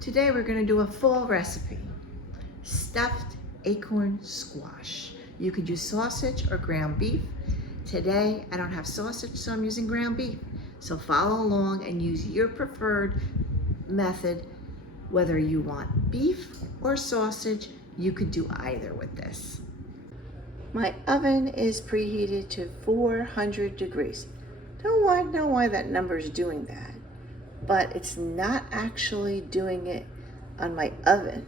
Today we're going to do a fall recipe, stuffed acorn squash. You could use sausage or ground beef. Today I don't have sausage, so I'm using ground beef. So follow along and use your preferred method. Whether you want beef or sausage, you could do either with this. My oven is preheated to 400 degrees. Don't know why that number is doing that, but it's not actually doing it on my oven,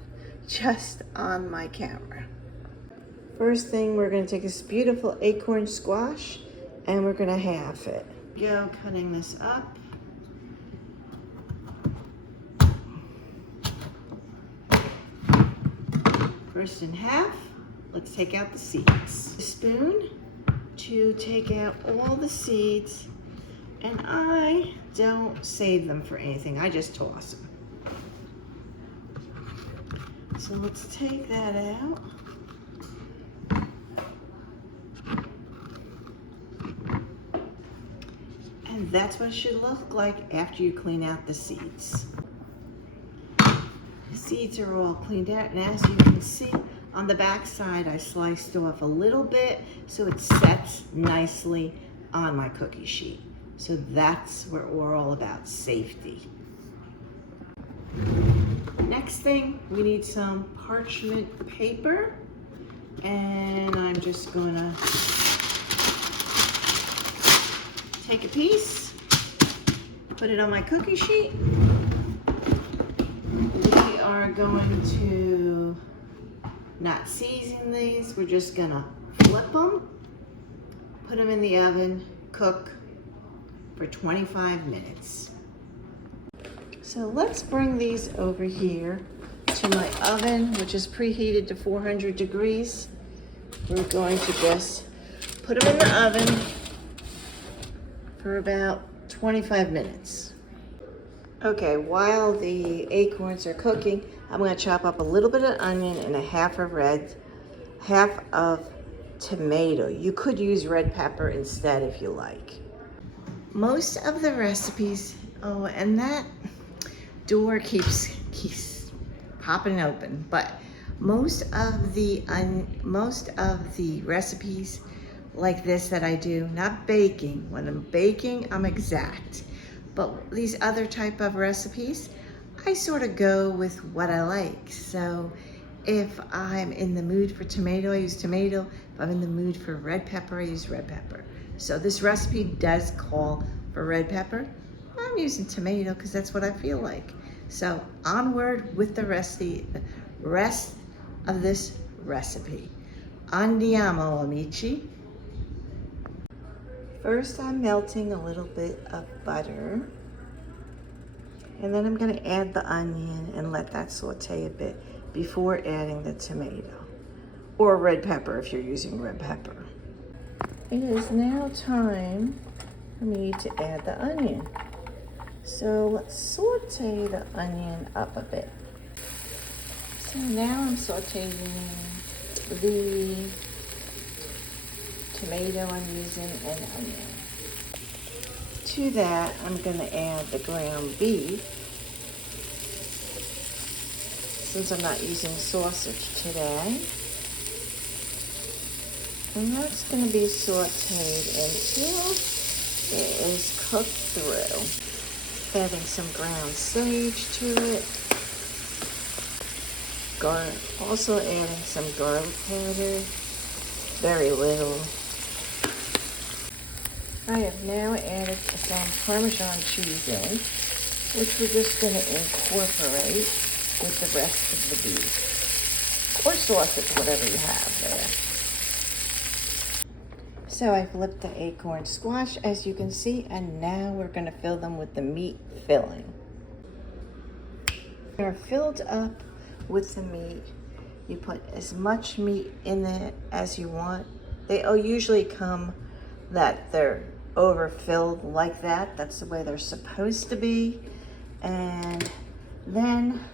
just on my camera. First thing, we're going to take this beautiful acorn squash and we're going to half it. Go cutting this up. First in half, let's take out the seeds. A spoon to take out all the seeds, and I don't save them for anything, I just toss them. So let's take that out. And that's what it should look like after you clean out the seeds. The seeds are all cleaned out, and as you can see on the back side, I sliced off a little bit so it sets nicely on my cookie sheet. So that's what we're all about, safety. Next thing, we need some parchment paper, and I'm just gonna take a piece, put it on my cookie sheet. We are going to not season these, we're just gonna flip them, put them in the oven, cook for 25 minutes. So let's bring these over here to my oven, which is preheated to 400 degrees. We're going to just put them in the oven for about 25 minutes. Okay, while the acorns are cooking, I'm going to chop up a little bit of onion and half of tomato. You could use red pepper instead if you like. Most of the recipes, oh, and that door keeps popping open, but most of the recipes like this that I do, not baking. When I'm baking, I'm exact. But these other type of recipes, I sort of go with what I like. So if I'm in the mood for tomato, I use tomato. If I'm in the mood for red pepper, I use red pepper. So this recipe does call for red pepper. I'm using tomato because that's what I feel like. So onward with the rest of this recipe. Andiamo, amici. First, I'm melting a little bit of butter, and then I'm going to add the onion and let that saute a bit before adding the tomato, or red pepper if you're using red pepper. It is now time for me to add the onion. So let's saute the onion up a bit. So now I'm sauteing the tomato I'm using and onion. To that, I'm going to add the ground beef, since I'm not using sausage today. And that's going to be sauteed until it is cooked through. Adding some ground sage to it. Also adding some garlic powder, very little. I have now added some Parmesan cheese in, which we're just going to incorporate with the rest of the beef, or sausage, whatever you have there. So I flipped the acorn squash, as you can see, and now we're going to fill them with the meat filling. They're filled up with the meat. You put as much meat in it as you want. They usually come that they're overfilled like that. That's the way they're supposed to be. And then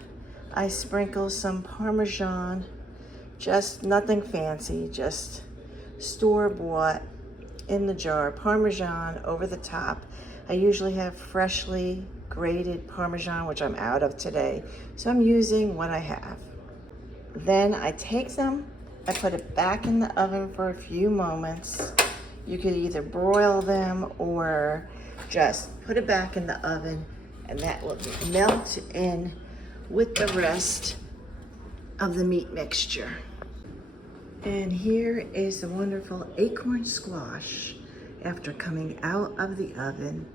I sprinkle some Parmesan, just nothing fancy, just store-bought in the jar Parmesan over the top. I usually have freshly grated Parmesan, which I'm out of today. So I'm using what I have. Then I take them, I put it back in the oven for a few moments. You could either broil them or just put it back in the oven, and that will melt in with the rest of the meat mixture. And here is the wonderful acorn squash after coming out of the oven.